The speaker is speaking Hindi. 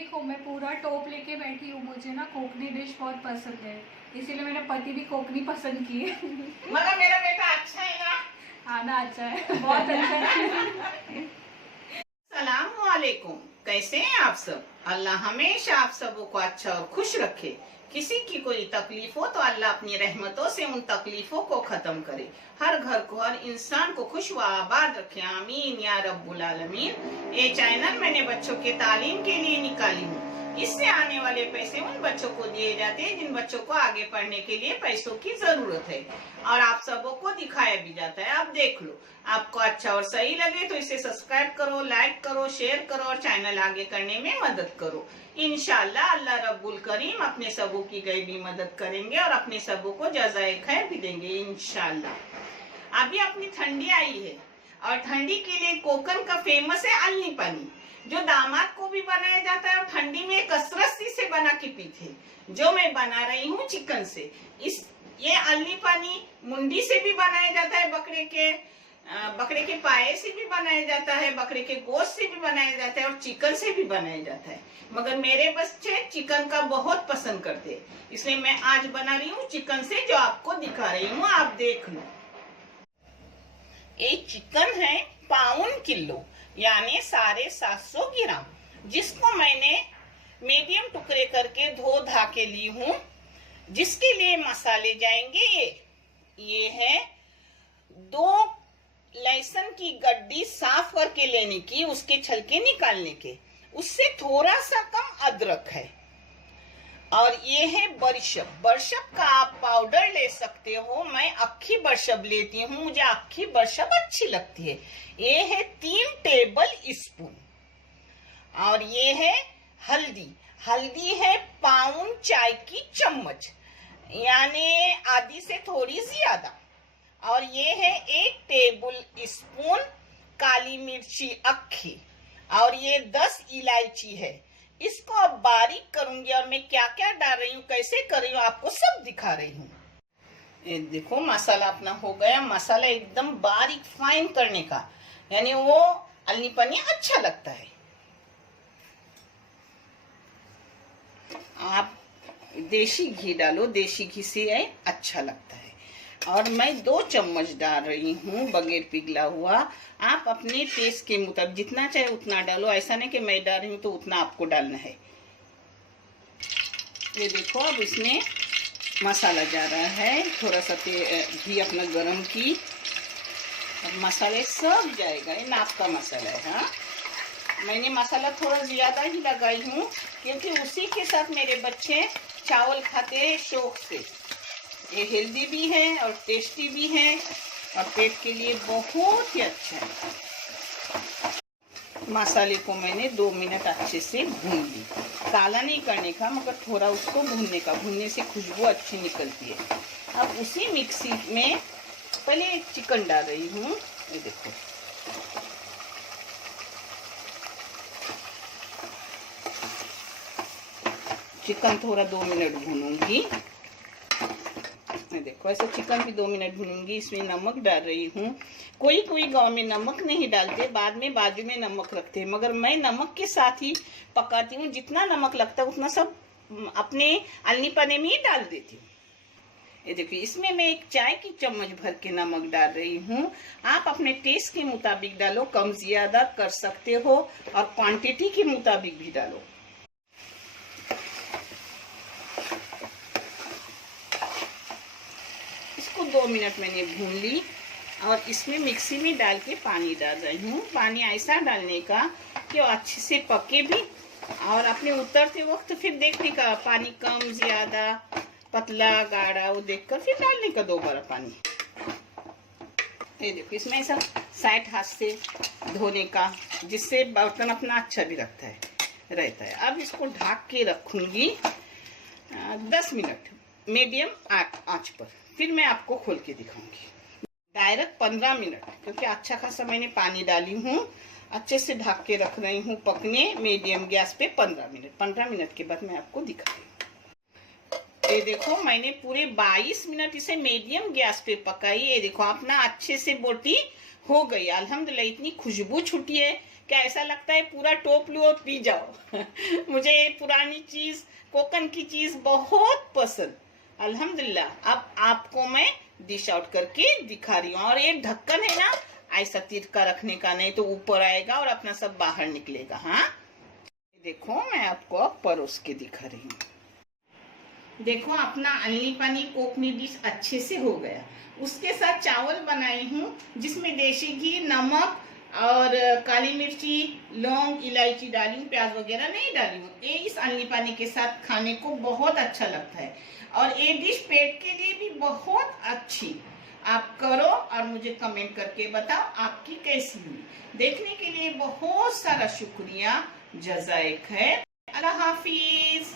देखो मैं पूरा टॉप लेके बैठी हूँ। मुझे ना कोकनी डिश बहुत पसंद है, इसीलिए मेरे पति भी कोकनी पसंद की है। मगर मेरा बेटा अच्छा है ना? खाना अच्छा है, बहुत अच्छा है। सलाम वालेकुम। कैसे हैं आप सब? अल्लाह हमेशा आप सबों को अच्छा और खुश रखे। किसी की कोई तकलीफ हो तो अल्लाह अपनी रहमतों से उन तकलीफों को खत्म करे। हर घर को, हर इंसान को खुश व आबाद रखे। आमीन या रब्बुल आलमीन। ये चैनल मैंने बच्चों के तालीम के लिए निकाली हूँ। इससे आने वाले पैसे उन बच्चों को दिए जाते हैं जिन बच्चों को आगे पढ़ने के लिए पैसों की जरूरत है, और आप सबों को दिखाया भी जाता है। आप देख लो, आपको अच्छा और सही लगे तो इसे सब्सक्राइब करो, लाइक करो, शेयर करो और चैनल आगे करने में मदद करो। इंशाल्लाह अल्लाह रब्बुल करीम अपने सबों की गैबी मदद करेंगे और अपने सबों को जज़ाए खैर भी देंगे इंशाल्लाह। अभी अपनी ठंडी आई है और ठंडी के लिए कोकन का फेमस है अल्ली पानी, जो दामाद को भी बनाया जाता है और ठंडी में कसरत से बना के पीते, जो मैं बना रही हूँ चिकन से। ये अल्ली पानी मुंडी से भी बनाया जाता है, बकरे के पाए से भी बनाया जाता है, बकरे के गोश्त से भी बनाया जाता है और चिकन से भी बनाया जाता है। मगर मेरे बच्चे चिकन का बहुत पसंद करते हैं, इसलिए मैं आज बना रही हूँ चिकन से, जो आपको दिखा रही हूँ। आप देख लो, ये चिकन है पाउन किलो, यानी 750 ग्राम, जिसको मैंने मीडियम टुकड़े करके धो धा के ली हूँ। जिसके लिए मसाले जाएंगे ये है 2 लहसुन की गड्डी साफ करके लेने की, उसके छलके निकालने के, उससे थोड़ा सा कम अदरक है, और ये है बरशब। बरशब का आप पाउडर ले सकते हो, मैं अक्खी बरशब लेती हूँ, मुझे अक्खी बरशब अच्छी लगती है। ये है 3 टेबल स्पून। और ये है हल्दी। हल्दी है पाउन चाय की चम्मच, यानी आधी से थोड़ी ज्यादा। और ये है 1 टेबल स्पून काली मिर्ची अक्खी, और ये 10 इलायची है। इसको अब बारीक करूंगी, और मैं क्या क्या डाल रही हूँ, कैसे कर रही हूँ, आपको सब दिखा रही हूँ। ये देखो मसाला अपना हो गया। मसाला एकदम बारीक फाइन करने का, यानी वो अल्ली पानी अच्छा लगता है। आप देसी घी डालो, देसी घी से अच्छा लगता है। और मैं 2 चम्मच डाल रही हूँ बगैर पिघला हुआ। आप अपने टेस्ट के मुताबिक जितना चाहे उतना डालो, ऐसा नहीं कि मैं डाल रही हूँ तो उतना आपको डालना है। ये देखो, अब इसमें मसाला जा रहा है, थोड़ा सा घी अपना गरम की, अब मसाले सब जाएगा। ये नाप का मसाला है। हाँ, मैंने मसाला थोड़ा ज्यादा ही लगाई हूँ, क्योंकि उसी के साथ मेरे बच्चे चावल खाते हैं शौक से। ये हेल्दी भी है और टेस्टी भी है, और पेट के लिए बहुत ही अच्छा है। मसाले को मैंने 2 मिनट अच्छे से भून ली। काला नहीं करने का, मगर थोड़ा उसको भूनने का, भूनने से खुशबू अच्छी निकलती है। अब उसी मिक्सी में पहले चिकन डाल रही हूँ। ये देखो, चिकन थोड़ा 2 मिनट भूनूंगी। देखो, ऐसे चिकन भी 2 मिनट भूनूंगी। इसमें नमक डाल रही हूँ। कोई कोई गांव में नमक नहीं डालते, बाद में बाजू में नमक रखते हैं, मगर मैं नमक के साथ ही पकाती हूँ। जितना नमक लगता है उतना सब अपने अल्ली पानी में ही डाल देती हूँ। ये देखिए, इसमें मैं 1 चाय की चम्मच भर के नमक डाल रही हूँ। आप अपने टेस्ट के मुताबिक डालो, कम ज्यादा कर सकते हो, और क्वांटिटी के मुताबिक भी डालो। इसको 2 मिनट मैंने भून ली, और इसमें मिक्सी में डाल के पानी डाल रही हूँ। पानी ऐसा डालने का कि वो अच्छे से पके भी, और अपने उतरते वक्त फिर देखने का पानी कम ज्यादा, पतला गाढ़ा, वो देखकर फिर डालने का दोबारा पानी। ये देखो, इसमें ऐसा साइड हाथ से धोने का, जिससे बर्तन अपना अच्छा भी रहता है। अब इसको ढक के रखूंगी 10 मिनट मीडियम आंच पर, फिर मैं आपको खोल के दिखाऊंगी। डायरेक्ट 15 मिनट, क्योंकि अच्छा खासा मैंने पानी डाली हूँ। अच्छे से ढक के रख रही हूँ पकने मीडियम गैस पे 15 मिनट। 15 मिनट के बाद मैं आपको दिखाऊंगी। ये देखो, मैंने पूरे 22 मिनट इसे मीडियम गैस पे पकाई। ये देखो, अपना अच्छे से बोटी हो गई। अल्हम्दुलिल्लाह, इतनी खुशबू छूटी है क्या ऐसा लगता है पूरा टोप लो और पी जाओ। मुझे ये पुरानी चीज, कोकन की चीज बहुत पसंद। अल्हम्दुलिल्लाह अब आपको मैं डिश आउट करके दिखा रही हूँ। और ये ढक्कन है ना, ऐसा तिरका रखने का, नहीं तो ऊपर आएगा और अपना सब बाहर निकलेगा। हाँ देखो, मैं आपको अब परोस के दिखा रही हूँ। देखो अपना अनली पानी कोकनी डिश अच्छे से हो गया। उसके साथ चावल बनाई हूँ जिसमें देसी घी, नमक और काली मिर्ची, लौंग, इलायची डाली हूँ, प्याज वगैरह नहीं डाली हूँ। ये इस अनली पानी के साथ खाने को बहुत अच्छा लगता है और ये डिश पेट के लिए भी बहुत अच्छी। आप करो और मुझे कमेंट करके बताओ आपकी कैसी हुई। देखने के लिए बहुत सारा शुक्रिया, जज़ाक खैर, अल्लाह हाफिज।